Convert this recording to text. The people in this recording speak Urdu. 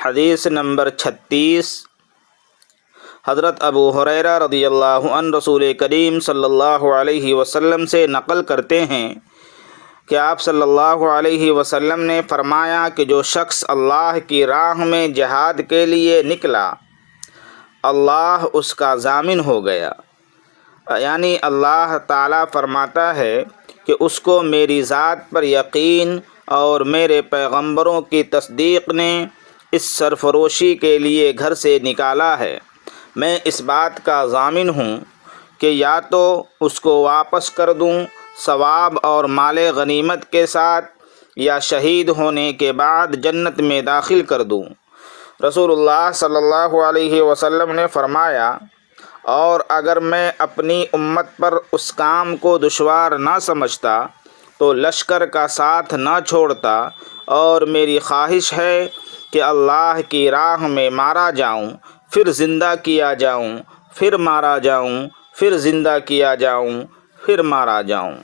حدیث نمبر 36، حضرت ابو ہریرہ رضی اللہ عنہ رسول کریم صلی اللہ علیہ وسلم سے نقل کرتے ہیں کہ آپ صلی اللہ علیہ وسلم نے فرمایا کہ جو شخص اللہ کی راہ میں جہاد کے لیے نکلا، اللہ اس کا ضامن ہو گیا، یعنی اللہ تعالیٰ فرماتا ہے کہ اس کو میری ذات پر یقین اور میرے پیغمبروں کی تصدیق نے اس سرفروشی کے لیے گھر سے نکالا ہے۔ میں اس بات کا ضامن ہوں کہ یا تو اس کو واپس کر دوں ثواب اور مال غنیمت کے ساتھ، یا شہید ہونے کے بعد جنت میں داخل کر دوں۔ رسول اللہ صلی اللہ علیہ وسلم نے فرمایا، اور اگر میں اپنی امت پر اس کام کو دشوار نہ سمجھتا تو لشکر کا ساتھ نہ چھوڑتا، اور میری خواہش ہے کہ اللہ کی راہ میں مارا جاؤں، پھر زندہ کیا جاؤں، پھر مارا جاؤں، پھر زندہ کیا جاؤں، پھر مارا جاؤں۔